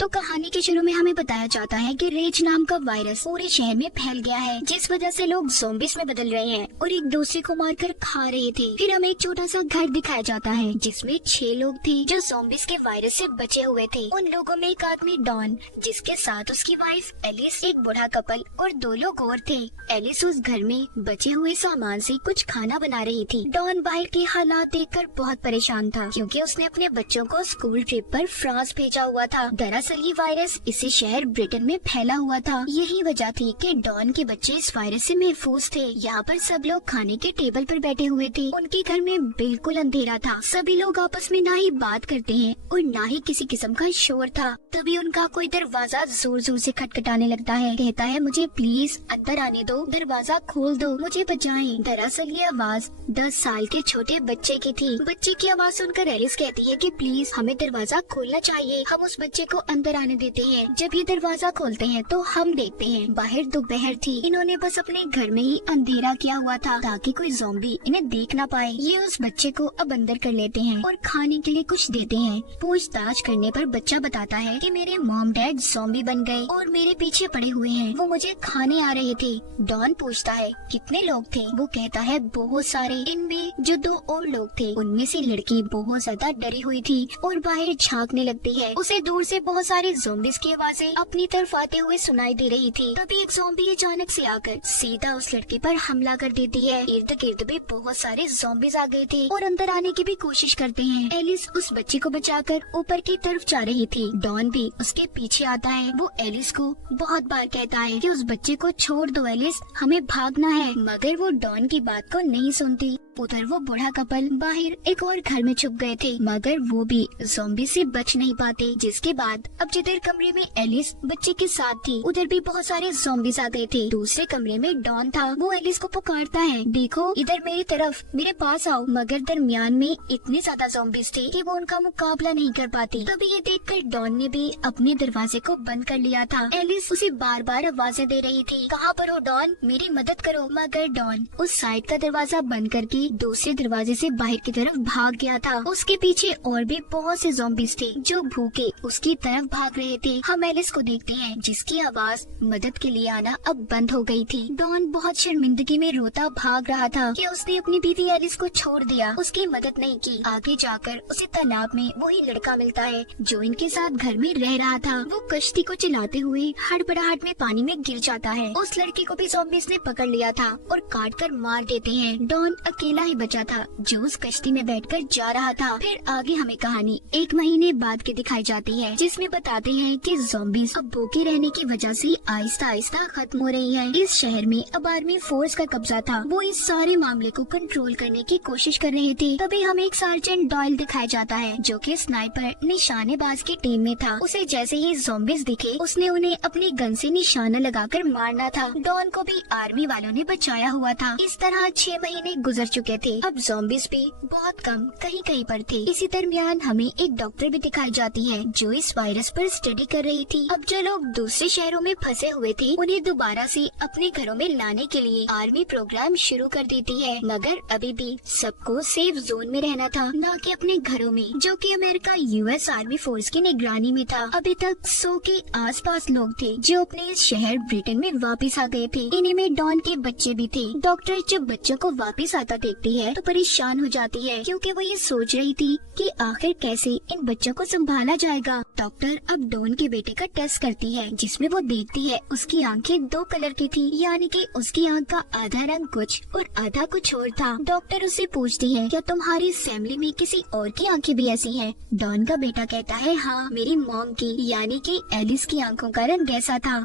तो कहानी के शुरू में हमें बताया जाता है कि रेज नाम का वायरस पूरे शहर में फैल गया है, जिस वजह से लोग ज़ॉम्बीज़ में बदल रहे हैं और एक दूसरे को मारकर खा रहे थे। फिर हमें एक छोटा सा घर दिखाया जाता है जिसमें 6 लोग थे जो ज़ॉम्बीज़ के वायरस से बचे हुए थे। उन लोगों में एक आदमी डॉन, जिसके साथ उसकी वाइफ एलिस, एक बूढ़ा कपल और 2 लोग और थे। एलिस उस घर में बचे हुए सामान से कुछ खाना बना रही थी। डॉन बाहर के हालात देखकर बहुत परेशान था क्योंकि उसने अपने बच्चों को स्कूल ट्रिप पर फ्रांस भेजा हुआ था। दरअसल ये वायरस इसी शहर ब्रिटेन में फैला हुआ था। यही वजह थी कि डॉन के बच्चे इस वायरस से महफूज थे। यहाँ पर सब लोग खाने के टेबल पर बैठे हुए थे। उनके घर में बिल्कुल अंधेरा था। सभी लोग आपस में ना ही बात करते हैं और ना ही किसी किस्म का शोर था। तभी उनका कोई दरवाजा जोर जोर से खटखटाने लगता है। कहता है, मुझे प्लीज अंदर आने दो, दरवाजा खोल दो, मुझे बचाएं। दरअसल ये आवाज 10 साल के छोटे बच्चे की थी। बच्चे की आवाज सुनकर एलिस कहती है कि प्लीज हमें दरवाजा खोलना चाहिए, हम उस बच्चे को अंदर आने देते हैं। जब ये दरवाजा खोलते हैं तो हम देखते हैं बाहर दोपहर थी। इन्होंने बस अपने घर में ही अंधेरा किया हुआ था ताकि कोई ज़ॉम्बी इन्हें देख ना पाए। ये उस बच्चे को अब अंदर कर लेते हैं और खाने के लिए कुछ देते हैं। पूछताछ करने पर बच्चा बताता है कि मेरे मॉम डैड ज़ॉम्बी बन गए और मेरे पीछे पड़े हुए हैं, वो मुझे खाने आ रहे थे। डॉन पूछता है कितने लोग थे? वो कहता है बहुत सारे। इनमें जो 2 और लोग थे उनमें से लड़की बहुत ज्यादा डरी हुई थी और बाहर झांकने लगती है। उसे दूर से बहुत सारे ज़ॉम्बीज़ की आवाजें अपनी तरफ आते हुए सुनाई दे रही थी। तभी एक ज़ॉम्बी अचानक से आकर सीधा उस लड़के पर हमला कर देती है। इर्द गिर्द भी बहुत सारे ज़ॉम्बीज़ आ गए थे और अंदर आने की भी कोशिश करते हैं। एलिस उस बच्चे को बचाकर ऊपर की तरफ जा रही थी। डॉन भी उसके पीछे आता है। वो एलिस को बहुत बार कहता है कि उस बच्चे को छोड़ दो एलिस, हमें भागना है, मगर वो डॉन की बात को नहीं सुनती। उधर वो बूढ़ा कपल बाहर एक और घर में छुप गए थे, मगर वो भी ज़ॉम्बी से बच नहीं पाते। जिसके बाद अब जिधर कमरे में एलिस बच्चे के साथ थी उधर भी बहुत सारे ज़ॉम्बीज़ आ गए थे। दूसरे कमरे में डॉन था। वो एलिस को पुकारता है, देखो इधर मेरी तरफ, मेरे पास आओ, मगर दरमियान में इतने ज्यादा ज़ॉम्बीज़ थे कि वो उनका मुकाबला नहीं कर पाती। तभी ये देखकर डॉन ने भी अपने दरवाजे को बंद कर लिया था। एलिस उसे बार बार आवाजें दे रही थी, कहाँ पर हो डॉन, मेरी मदद करो, मगर डॉन उस साइड का दरवाजा बंद करके दूसरे दरवाजे से बाहर की तरफ भाग गया था। उसके पीछे और भी बहुत से ज़ॉम्बीज़ थे जो भूखे उसकी तरफ भाग रहे थे। हम एलिस को देखते हैं जिसकी आवाज मदद के लिए आना अब बंद हो गई थी। डॉन बहुत शर्मिंदगी में रोता भाग रहा था कि उसने अपनी बीवी एलिस को छोड़ दिया, उसकी मदद नहीं की। आगे जाकर उसे तालाब में वही लड़का मिलता है जो इनके साथ घर में रह रहा था। वो कश्ती को चलाते हुए हड़बड़ाहट में पानी में गिर जाता है। उस लड़के को भी ज़ॉम्बीज़ ने पकड़ लिया था और काट कर मार देते हैं। डॉन अकेला ही बचा था जो उस कश्ती में बैठकर जा रहा था। फिर आगे हमें कहानी 1 महीने बाद की दिखाई जाती है जिसमें बताते हैं कि ज़ॉम्बीज़ अब भूखे रहने की वजह से आहिस्ता आहिस्ता खत्म हो रही है। इस शहर में अब आर्मी फोर्स का कब्जा था। वो इस सारे मामले को कंट्रोल करने की कोशिश कर रहे थे। तभी हमें एक सार्जेंट डॉयल दिखाया जाता है जो कि स्नाइपर निशानेबाज की टीम में था। उसे जैसे ही ज़ॉम्बीज़ दिखे उसने उन्हें अपनी गन से निशाना लगाकर मारना था। डॉन को भी आर्मी वालों ने बचाया हुआ था। इस तरह 6 महीने गुजर चुके थे। अब ज़ॉम्बीज़ भी बहुत कम कहीं कहीं पर थे। इसी दरमियान हमें एक डॉक्टर भी दिखाई जाती है जो इस वायरस पर स्टडी कर रही थी। अब जो लोग दूसरे शहरों में फंसे हुए थे उन्हें दोबारा से अपने घरों में लाने के लिए आर्मी प्रोग्राम शुरू कर देती है, मगर अभी भी सबको सेफ जोन में रहना था, न कि अपने घरों में, जो कि अमेरिका US आर्मी फोर्स की निगरानी में था। अभी तक 100 के आसपास लोग थे जो अपने इस शहर ब्रिटेन में वापस आ गए थे। इन्हीं में डॉन के बच्चे भी थे। डॉक्टर जब बच्चों को वापस आता देखती है तो परेशान हो जाती है क्योंकि वो ये सोच रही थी कि आखिर कैसे इन बच्चों को संभाला जाएगा। डॉक्टर अब डॉन के बेटे का टेस्ट करती है जिसमें वो देखती है उसकी आंखें 2 कलर की थी, यानी कि उसकी आंख का आधा रंग कुछ और आधा कुछ और था। डॉक्टर उससे पूछती है, क्या तुम्हारी फैमिली में किसी और की आंखें भी ऐसी हैं? डॉन का बेटा कहता है, हाँ, मेरी मॉम की, यानी कि एलिस की आंखों का रंग ऐसा था।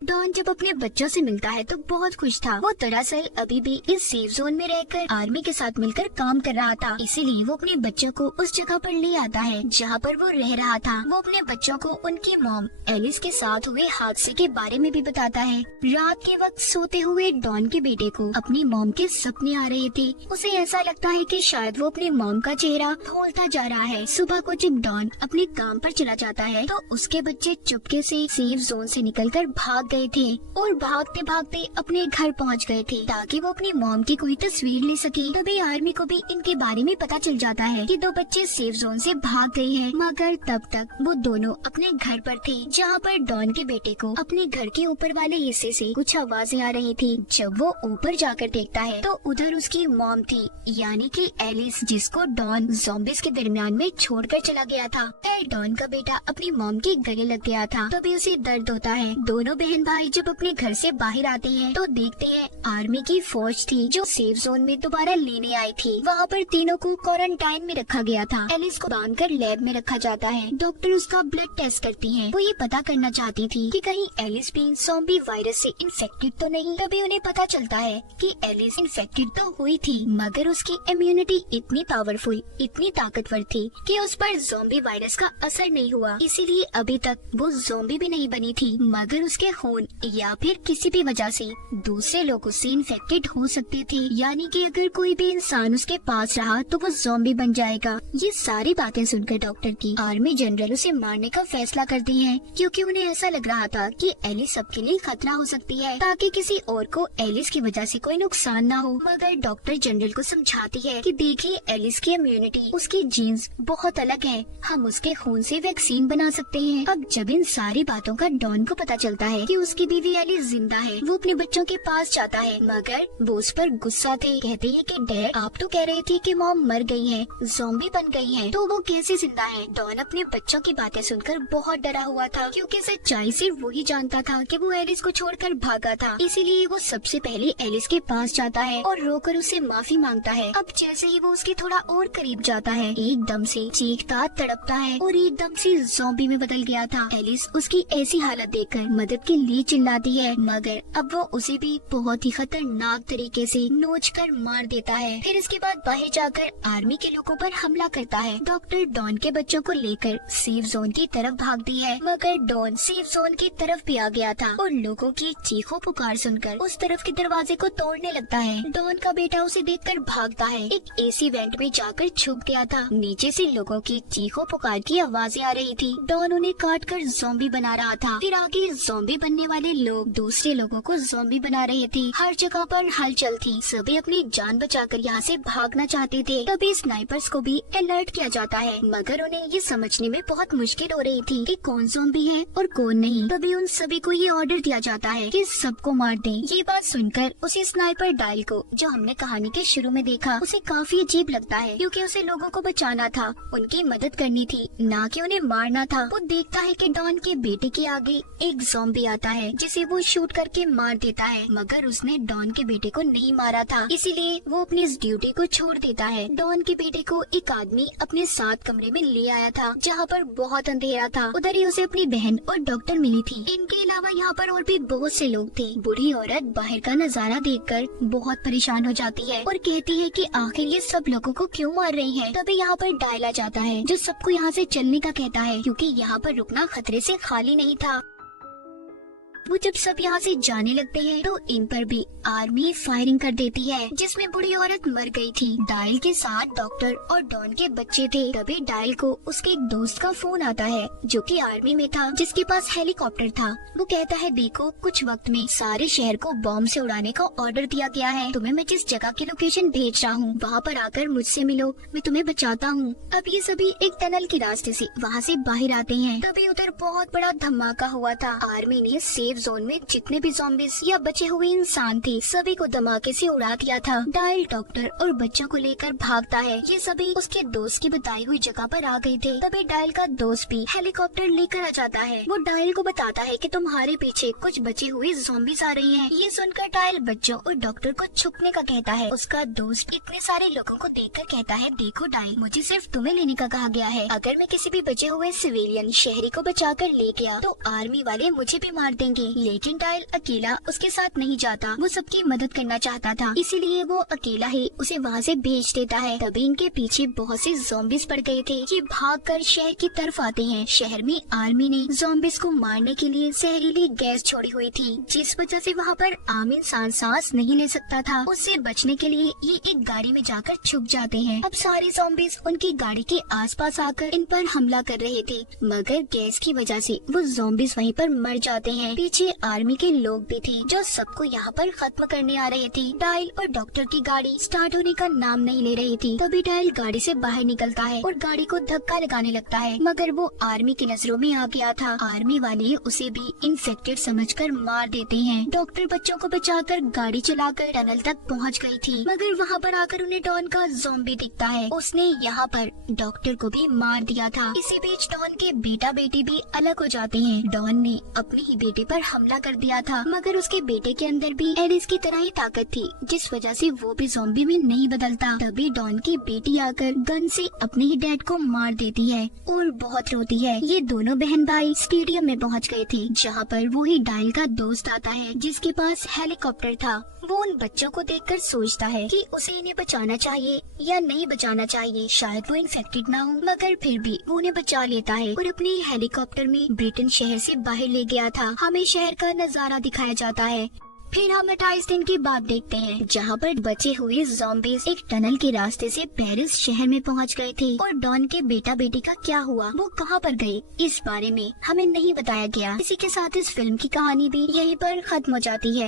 डॉन जब अपने बच्चों से मिलता है तो बहुत खुश था। वो दरअसल अभी भी इस सेफ जोन में रहकर आर्मी के साथ मिलकर काम कर रहा था, इसीलिए वो अपने बच्चों को उस जगह पर ले आता है जहाँ पर वो रह रहा था। वो अपने बच्चों को उनकी मॉम एलिस के साथ हुए हादसे के बारे में भी बताता है। रात के वक्त सोते हुए डॉन के बेटे को अपनी मॉम के सपने आ रहे थे। उसे ऐसा लगता है कि शायद वो अपनी मॉम का चेहरा भूलता जा रहा है। सुबह को जब डॉन अपने काम पर चला जाता है तो उसके बच्चे चुपके से सेफ जोन से निकलकर भाग गए थे और भागते भागते अपने घर पहुंच गए थे ताकि वो अपनी मॉम की कोई तस्वीर ले सके। तभी आर्मी को भी इनके बारे में पता चल जाता है कि 2 बच्चे सेफ जोन से भाग गए हैं, मगर तब तक वो दोनों अपने घर पर थे जहाँ पर डॉन के बेटे को अपने घर के ऊपर वाले हिस्से से कुछ आवाजें आ रही थी। जब वो ऊपर जाकर देखता है तो उधर उसकी मॉम थी, यानी कि एलिस, जिसको डॉन ज़ॉम्बीज़ के दरमियान में छोड़कर चला गया था। डॉन का बेटा अपनी मॉम के गले लग गया था, तभी उसे दर्द होता है। दोनों बहन भाई जब अपने घर से बाहर आते हैं तो देखते हैं आर्मी की फौज थी जो सेफ जोन में दोबारा लेने आई थी। वहाँ पर तीनों को क्वारंटाइन में रखा गया था। एलिस को बांधकर लैब में रखा जाता है। डॉक्टर उसका ब्लड टेस्ट करती है। वो ये पता करना चाहती थी कि कहीं एलिस भी ज़ॉम्बी वायरस से इन्फेक्टेड तो नहीं। तभी उन्हें पता चलता है कि एलिस इन्फेक्टेड तो हुई थी, मगर उसकी इम्यूनिटी इतनी पावरफुल, इतनी ताकतवर थी कि उस पर ज़ॉम्बी वायरस का असर नहीं हुआ। इसीलिए अभी तक वो ज़ॉम्बी भी नहीं बनी थी, मगर उसके खून या फिर किसी भी वजह से दूसरे लोगों से इन्फेक्टेड हो सकते थे, यानी कि अगर कोई भी इंसान उसके पास रहा तो वो ज़ॉम्बी बन जाएगा। ये सारी बातें सुनकर डॉक्टर की आर्मी जनरल उसे मारने का फैसला करते हैं, क्योंकि उन्हें ऐसा लग रहा था कि एलिस सबके लिए खतरा हो सकती है, ताकि किसी और को एलिस की वजह से कोई नुकसान न हो। मगर डॉक्टर जनरल को समझाती है कि देखिए, एलिस की इम्यूनिटी, उसके जीन्स बहुत अलग है, हम उसके खून से वैक्सीन बना सकते हैं। अब जब इन सारी बातों का डॉन को पता चलता है कि उसकी बीवी एलिस जिंदा है, वो अपने बच्चों के पास जाता है, मगर वो उस पर गुस्सा थे। कहते हैं कि डैड, आप तो कह रहे थे कि मॉम मर गई है, ज़ॉम्बी बन गई है, तो वो कैसे जिंदा है? डॉन अपने बच्चों की बातें सुनकर बहुत डरा हुआ था, क्योंकि सच्चाई सिर्फ वही जानता था कि वो एलिस को छोड़कर भागा था। इसीलिए वो सबसे पहले एलिस के पास जाता है और रोकर उससे माफी मांगता है। अब जैसे ही वो उसके थोड़ा और करीब जाता है, एकदम से चीखता तड़पता है और एकदम से ज़ॉम्बी में बदल गया था। एलिस उसकी ऐसी हालत देखकर मदद के लिए चिल्लाती है, मगर अब वो उसे भी बहुत ही खतरनाक तरीके से नोचकर मार देता है। फिर इसके बाद बाहर जाकर आर्मी के लोगों पर हमला करता है। डॉक्टर डॉन के बच्चों को लेकर सेफ जोन की तरफ भागती है, मगर डॉन सेफ जोन की तरफ भी आ गया था और लोगों की चीखों पुकार सुनकर उस तरफ के दरवाजे को तोड़ने लगता है। डॉन का बेटा उसे देखकर भागता है। एक एसी वेंट में जाकर छुप गया था। नीचे से लोगों की चीखों पुकार की आवाजें आ रही थी। डॉन उन्हें काट कर ज़ॉम्बी बना रहा था। फिर आगे ज़ॉम्बी बनने वाले लोग दूसरे लोगों को ज़ॉम्बी बना रहे थे। हर जगह पर हलचल थी। सभी अपनी जान बचाकर यहाँ से भागना चाहते थे। तभी स्नाइपर्स को भी अलर्ट किया जाता है, मगर उन्हें ये समझने में बहुत मुश्किल हो रही थी कि कौन ज़ॉम्बी है और कौन नहीं। तभी उन सभी को ये ऑर्डर दिया जाता है कि सबको मार दें। ये बात सुनकर उसे स्नाइपर डायल को, जो हमने कहानी के शुरू में देखा, उसे काफी अजीब लगता है, क्योंकि उसे लोगों को बचाना था, उनकी मदद करनी थी, ना कि उन्हें मारना था। वो देखता है कि डॉन के बेटे के आगे एक ज़ॉम्बी आता है, जिसे वो शूट करके मार देता है, मगर उसने डॉन के बेटे को नहीं मारा था, इसीलिए वो अपनी इस ड्यूटी को छोड़ देता है। डॉन के बेटे को एक आदमी अपने साथ कमरे में ले आया था, जहाँ पर बहुत अंधेरा था। उधर ही उसे अपनी बहन और डॉक्टर मिली थी। इनके अलावा यहाँ पर और भी बहुत से लोग थे। बूढ़ी औरत बाहर का नजारा देखकर बहुत परेशान हो जाती है और कहती है कि आखिर ये सब लोगों को क्यों मार रही है। तभी यहाँ पर डायल आ जाता है, जो सबको यहाँ से चलने का कहता है, क्योंकि यहाँ पर रुकना खतरे से खाली नहीं था। वो जब सब यहाँ से जाने लगते हैं तो इन पर भी आर्मी फायरिंग कर देती है, जिसमें बूढ़ी औरत मर गई थी। डायल के साथ डॉक्टर और डॉन के बच्चे थे। तभी डायल को उसके एक दोस्त का फोन आता है, जो कि आर्मी में था, जिसके पास हेलीकॉप्टर था। वो कहता है, देखो, कुछ वक्त में सारे शहर को बॉम्ब से उड़ाने का ऑर्डर दिया गया है। तुम्हें मैं जिस जगह की लोकेशन भेज रहा हूँ, वहाँ पर आकर मुझसे मिलो, मैं तुम्हें बचाता हूँ। अब ये सभी एक टनल के रास्ते से वहाँ से बाहर आते हैं। तभी उधर बहुत बड़ा धमाका हुआ था। आर्मी ने सेफ जोन में जितने भी ज़ॉम्बीज़ या बचे हुए इंसान थे, सभी को धमाके से उड़ा दिया था। डायल डॉक्टर और बच्चों को लेकर भागता है। ये सभी उसके दोस्त की बताई हुई जगह पर आ गए थे। तभी डायल का दोस्त भी हेलीकॉप्टर लेकर आ जाता है। वो डायल को बताता है कि तुम्हारे पीछे कुछ बचे हुए ज़ॉम्बीज़ आ रही हैं। ये सुनकर डायल बच्चों और डॉक्टर को छुपने का कहता है। उसका दोस्त इतने सारे लोगों को देखकर कहता है, देखो डायल, मुझे सिर्फ तुम्हें लेने का कहा गया है। अगर मैं किसी भी बचे हुए सिविलियन शहरी को बचाकर ले गया तो आर्मी वाले मुझे भी मार देंगे। लेकिन डायल अकेला उसके साथ नहीं जाता। वो सबकी मदद करना चाहता था, इसीलिए वो अकेला ही उसे वहाँ से भेज देता है। तभी इनके पीछे बहुत से ज़ॉम्बीज़ पड़ गए थे। ये भागकर शहर की तरफ आते हैं। शहर में आर्मी ने ज़ॉम्बीज़ को मारने के लिए जहरीली गैस छोड़ी हुई थी, जिस वजह से वहाँ पर आम इंसान सांस नहीं ले सकता था। उससे बचने के लिए ये एक गाड़ी में जाकर छुप जाते हैं। अब सारे ज़ॉम्बीज़ उनकी गाड़ी के आसपास आकर इन पर हमला कर रहे थे, मगर गैस की वजह से वो ज़ॉम्बीज़ वहीं पर मर जाते हैं। पीछे पीछे आर्मी के लोग भी थे जो सबको यहाँ पर खत्म करने आ रहे थे। डायल और डॉक्टर की गाड़ी स्टार्ट होने का नाम नहीं ले रही थी। तभी डायल गाड़ी से बाहर निकलता है और गाड़ी को धक्का लगाने लगता है, मगर वो आर्मी की नजरों में आ गया था। आर्मी वाले उसे भी इन्फेक्टेड समझकर मार देते हैं। डॉक्टर बच्चों को बचाकर गाड़ी चलाकर टनल तक पहुँच गई थी, मगर वहाँ पर आकर उन्हें डॉन का ज़ॉम्बी दिखता है। उसने यहाँ पर डॉक्टर को भी मार दिया था। इसी बीच डॉन के बेटा बेटी भी अलग हो जाते हैं। डॉन ने अपने ही बेटे पर हमला कर दिया था, मगर उसके बेटे के अंदर भी एलिस की तरह ही ताकत थी, जिस वजह से वो भी ज़ॉम्बी में नहीं बदलता। तभी डॉन की बेटी आकर गन से अपने ही डैड को मार देती है और बहुत रोती है। ये दोनों बहन भाई स्टेडियम में पहुंच गए थे, जहां पर वो ही डायल का दोस्त आता है जिसके पास हेलीकॉप्टर था। वो उन बच्चों को देखकर सोचता है कि उसे इन्हें बचाना चाहिए या नहीं बचाना चाहिए। शायद वो इन्फेक्टेड ना हो, मगर फिर भी वो उन्हें बचा लेता है और अपने हेलीकॉप्टर में ब्रिटेन शहर से बाहर ले गया था। हमें शहर का नजारा दिखाया जाता है। फिर हम 28 दिन की बात देखते हैं, जहाँ पर बचे हुए ज़ॉम्बीज एक टनल के रास्ते से पेरिस शहर में पहुँच गए थे। और डॉन के बेटा बेटी का क्या हुआ, वो कहाँ पर गए, इस बारे में हमें नहीं बताया गया। इसी के साथ इस फिल्म की कहानी भी यहीं पर खत्म हो जाती है।